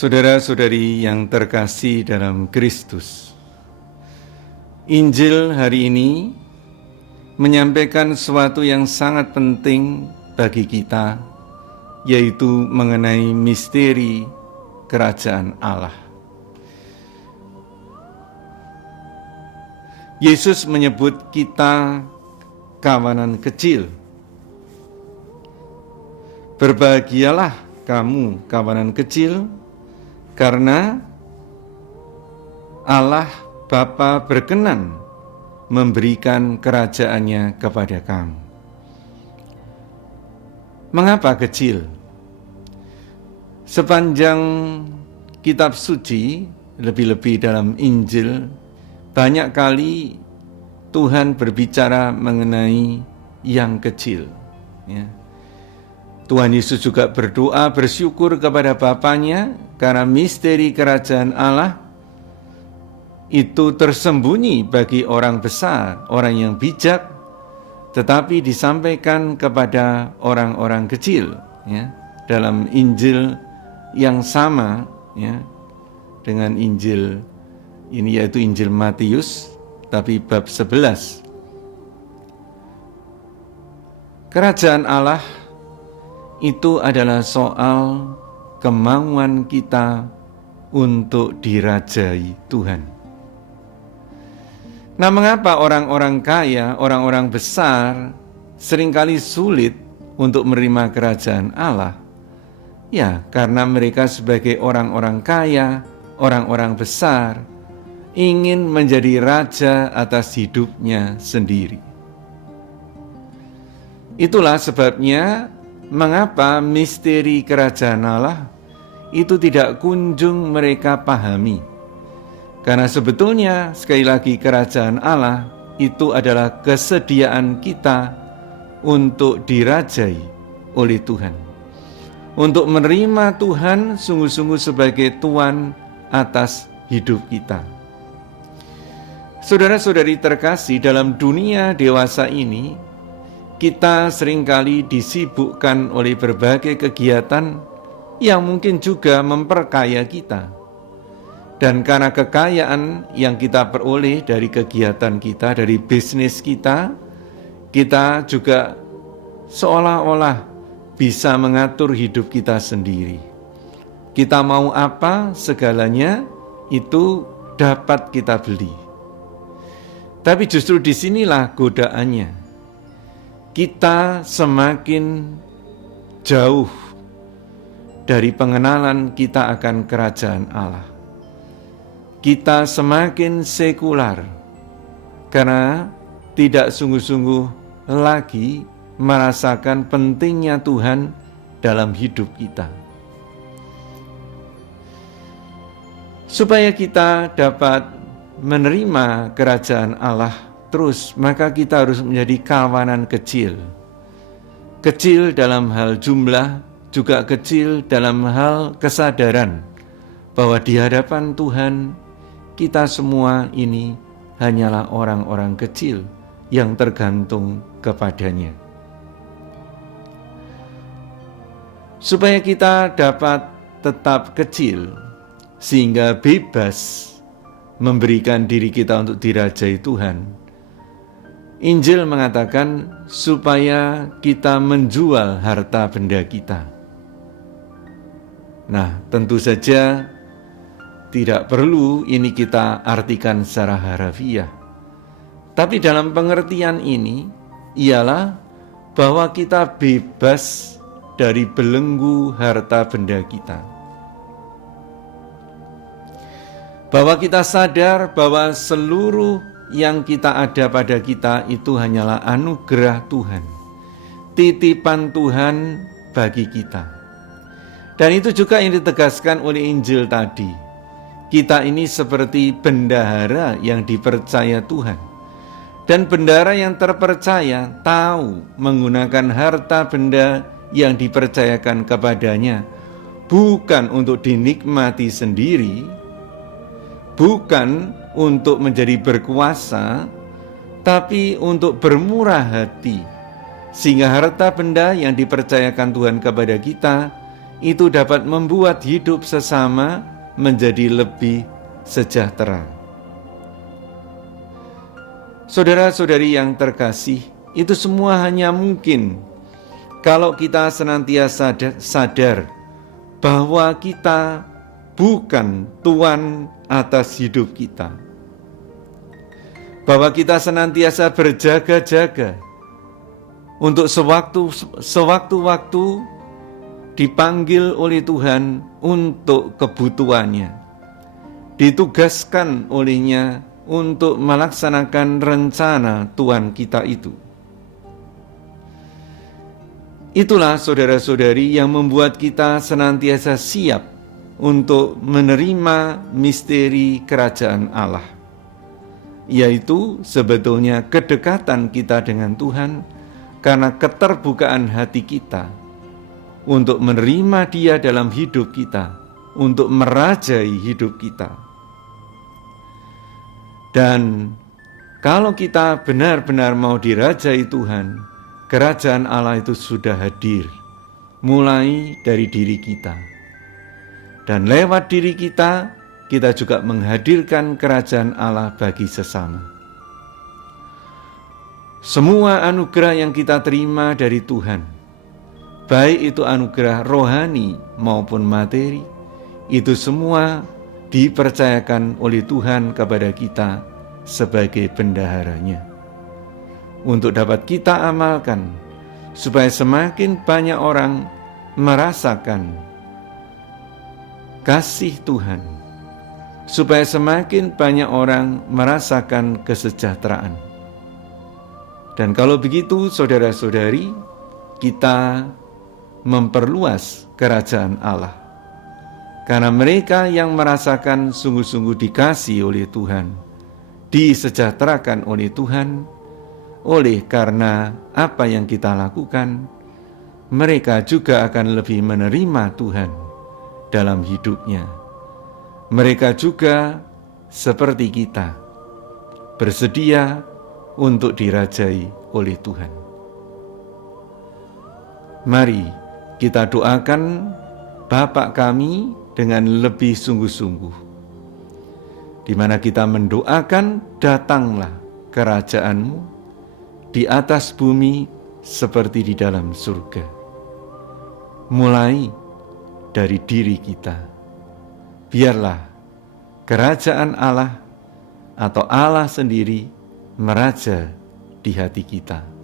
Saudara-saudari yang terkasih dalam Kristus, Injil hari ini menyampaikan sesuatu yang sangat penting bagi kita, yaitu mengenai misteri kerajaan Allah. Yesus menyebut kita kawanan kecil. Berbahagialah kamu kawanan kecil, karena Allah Bapa berkenan memberikan kerajaannya kepada kamu. Mengapa kecil? Sepanjang kitab suci, lebih-lebih dalam Injil, banyak kali Tuhan berbicara mengenai yang kecil. Ya. Tuhan Yesus juga berdoa bersyukur kepada Bapanya karena misteri kerajaan Allah itu tersembunyi bagi orang besar, orang yang bijak, tetapi disampaikan kepada orang-orang kecil. Ya, dalam Injil yang sama, ya, dengan Injil ini, yaitu Injil Matius, tapi bab 11. Kerajaan Allah itu adalah soal kemauan kita untuk dirajai Tuhan. Nah, mengapa orang-orang kaya, orang-orang besar seringkali sulit untuk menerima kerajaan Allah? Ya, karena mereka sebagai orang-orang kaya, orang-orang besar, ingin menjadi raja atas hidupnya sendiri. Itulah sebabnya mengapa misteri kerajaan Allah itu tidak kunjung mereka pahami. Karena sebetulnya, sekali lagi, kerajaan Allah itu adalah kesediaan kita untuk dirajai oleh Tuhan. Untuk menerima Tuhan sungguh-sungguh sebagai Tuan atas hidup kita. Saudara-saudari terkasih, dalam dunia dewasa ini, kita seringkali disibukkan oleh berbagai kegiatan yang mungkin juga memperkaya kita. Dan karena kekayaan yang kita peroleh dari kegiatan kita, dari bisnis kita, kita juga seolah-olah bisa mengatur hidup kita sendiri. Kita mau apa, segalanya itu dapat kita beli. Tapi justru disinilah godaannya. Kita semakin jauh dari pengenalan kita akan kerajaan Allah. Kita semakin sekular karena tidak sungguh-sungguh lagi merasakan pentingnya Tuhan dalam hidup kita. Supaya kita dapat menerima kerajaan Allah terus, maka kita harus menjadi kawanan kecil. Kecil dalam hal jumlah, juga kecil dalam hal kesadaran bahwa di hadapan Tuhan kita semua ini hanyalah orang-orang kecil yang tergantung kepadanya. Supaya kita dapat tetap kecil sehingga bebas memberikan diri kita untuk dirajai Tuhan, Injil mengatakan supaya kita menjual harta benda kita. Nah, tentu saja tidak perlu ini kita artikan secara harafiah. Tapi dalam pengertian ini ialah bahwa kita bebas dari belenggu harta benda kita. Bahwa kita sadar bahwa seluruh yang kita ada pada kita itu hanyalah anugerah Tuhan, titipan Tuhan bagi kita. Dan itu juga yang ditegaskan oleh Injil tadi. Kita ini seperti bendahara yang dipercaya Tuhan. Dan bendahara yang terpercaya tahu menggunakan harta benda yang dipercayakan kepadanya bukan untuk dinikmati sendiri, bukan untuk menjadi berkuasa, tapi untuk bermurah hati, sehingga harta benda yang dipercayakan Tuhan kepada kita itu dapat membuat hidup sesama menjadi lebih sejahtera. Saudara-saudari yang terkasih, itu semua hanya mungkin kalau kita senantiasa sadar bahwa kita bukan Tuan atas hidup kita. Bahwa kita senantiasa berjaga-jaga untuk sewaktu-waktu dipanggil oleh Tuhan untuk kebutuhannya, ditugaskan olehnya untuk melaksanakan rencana Tuhan kita itu. Itulah saudara-saudari yang membuat kita senantiasa siap untuk menerima misteri kerajaan Allah, yaitu sebetulnya kedekatan kita dengan Tuhan karena keterbukaan hati kita untuk menerima Dia dalam hidup kita, untuk merajai hidup kita. Dan kalau kita benar-benar mau dirajai Tuhan, kerajaan Allah itu sudah hadir, mulai dari diri kita. Dan lewat diri kita, kita juga menghadirkan kerajaan Allah bagi sesama. Semua anugerah yang kita terima dari Tuhan, baik itu anugerah rohani maupun materi, itu semua dipercayakan oleh Tuhan kepada kita sebagai bendaharanya, untuk dapat kita amalkan, supaya semakin banyak orang merasakan kasih Tuhan, supaya semakin banyak orang merasakan kesejahteraan. Dan kalau begitu, saudara-saudari, kita memperluas kerajaan Allah. Karena mereka yang merasakan sungguh-sungguh dikasihi oleh Tuhan, disejahterakan oleh Tuhan, oleh karena apa yang kita lakukan, mereka juga akan lebih menerima Tuhan dalam hidupnya. Mereka juga seperti kita, bersedia untuk dirajai oleh Tuhan. Mari kita doakan Bapa kami dengan lebih sungguh-sungguh, di mana kita mendoakan, datanglah kerajaan-Mu di atas bumi seperti di dalam surga. Mulai dari diri kita, biarlah kerajaan Allah atau Allah sendiri meraja di hati kita.